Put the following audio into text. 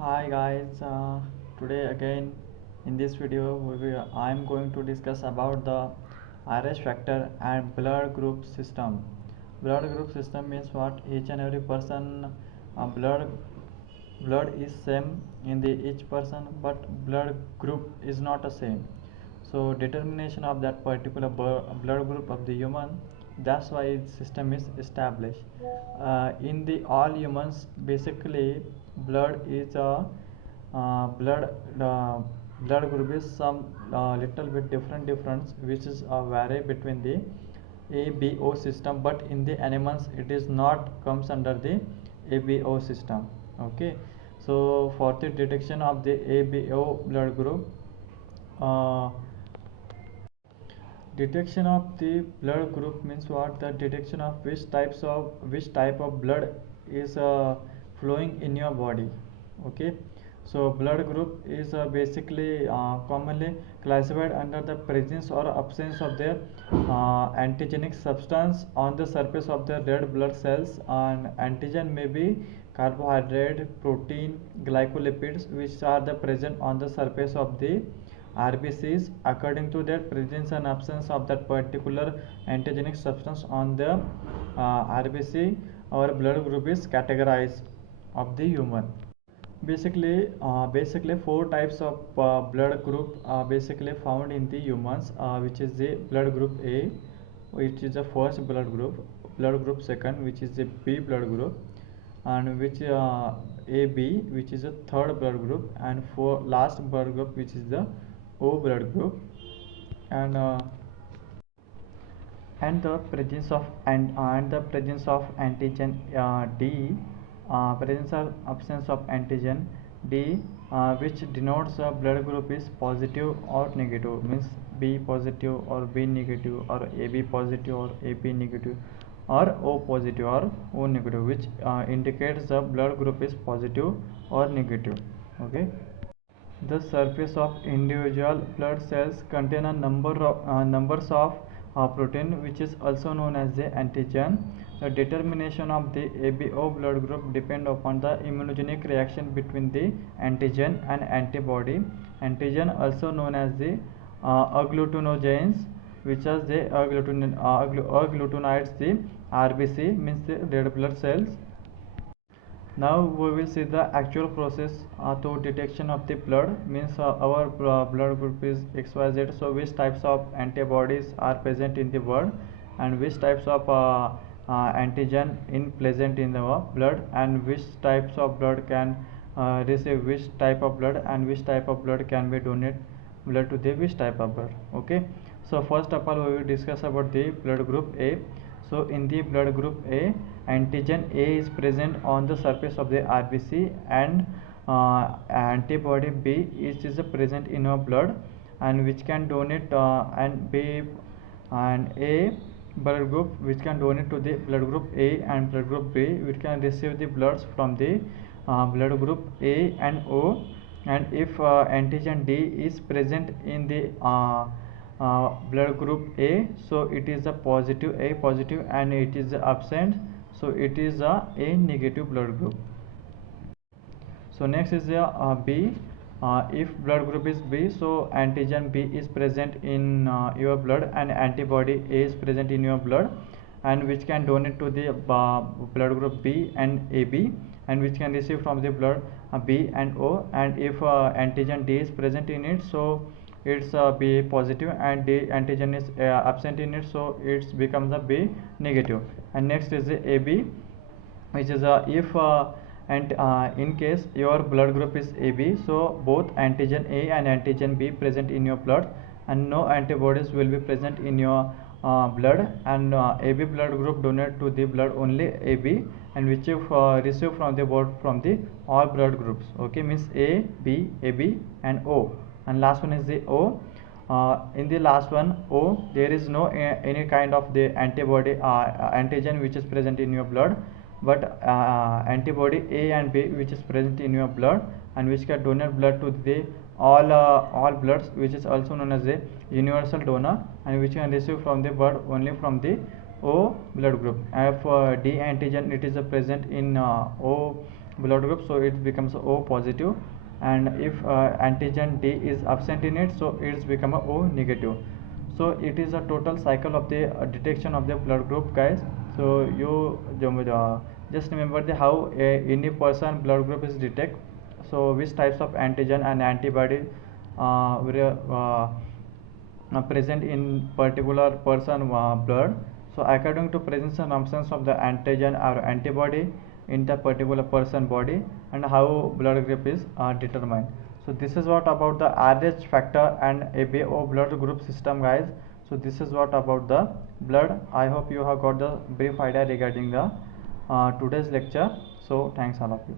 Hi guys, today again in this video I am going to discuss about the RH factor and blood group system. Blood group system means what each and every person blood is same in the each person, but blood group is not the same. So determination of that particular blood group of the human, that's why its system is established. In the all humans, basically blood is a blood blood group is some little bit difference which is vary between the ABO system, but in the animals it is not comes under the ABO system. Okay, so for the detection of the ABO blood group, uh, detection of the blood group means what? The detection of which type of blood is flowing in your body. Okay, so blood group is basically commonly classified under the presence or absence of the antigenic substance on the surface of the red blood cells. And antigen may be carbohydrate, protein, glycolipids, which are the present on the surface of the RBCs. According to that presence and absence of that particular antigenic substance on the RBC, our blood group is categorized of the human. Basically four types of blood group are basically found in the humans, which is the blood group A, which is the first blood group second, which is the B blood group, and which AB, which is the third blood group, and for last blood group, which is the O blood group. And the presence of antigen D, presence or absence of antigen D, which denotes a blood group is positive or negative, means B positive or B negative, or AB positive or AB negative, or O positive or O negative, which indicates the blood group is positive or negative. Okay, the surface of individual blood cells contain a numbers of protein, which is also known as the antigen. The determination of the ABO blood group depend upon the immunogenic reaction between the antigen and antibody. Antigen, also known as the agglutinogens, which are the agglutinides the RBC, means the red blood cells. Now we will see the actual process to detection of the blood, means our blood group is XYZ. So which types of antibodies are present in the blood, and which types of antigen in present in the blood, and which types of blood can receive which type of blood, and which type of blood can be donate blood to the which type of blood. Okay, so first of all we will discuss about the blood group A. So in the blood group A, antigen A is present on the surface of the RBC, and antibody B is present in our blood, and which can donate and B and A blood group, which can donate to the blood group A, and blood group B which can receive the bloods from the blood group A and O. And if antigen D is present in the blood group A, so it is a positive, and it is absent, so it is a negative blood group. So next is the B. If blood group is B, so antigen B is present in your blood, and antibody A is present in your blood, and which can donate to the blood group B and AB, and which can receive from the blood B and O. And if antigen D is present in it, so it's B positive, and D antigen is absent in it, so it becomes a B negative. And next is the AB, which is if and in case your blood group is AB, so both antigen A and antigen B present in your blood, and no antibodies will be present in your blood, and AB blood group donate to the blood only AB, and which if receive from the blood from the all blood groups. Okay, means A, B, AB and O. And last one is the O. In the last one O, there is no any kind of the antibody antigen which is present in your blood, but antibody A and B which is present in your blood, and which can donate blood to the all bloods, which is also known as a universal donor, and which can receive from the blood only from the O blood group. If D antigen it is present in O blood group, so it becomes O positive, and if antigen D is absent in it, so it's become a O negative. So it is a total cycle of the detection of the blood group, guys. So you just remember the how any person blood group is detect. So which types of antigen and antibody present in particular person blood. So according to presence and absence of the antigen or antibody in the particular person body, and how blood group is determined. So this is what about the RH factor and ABO blood group system, guys. So this is what about the blood. I hope you have got the brief idea regarding the today's lecture. So thanks all of you.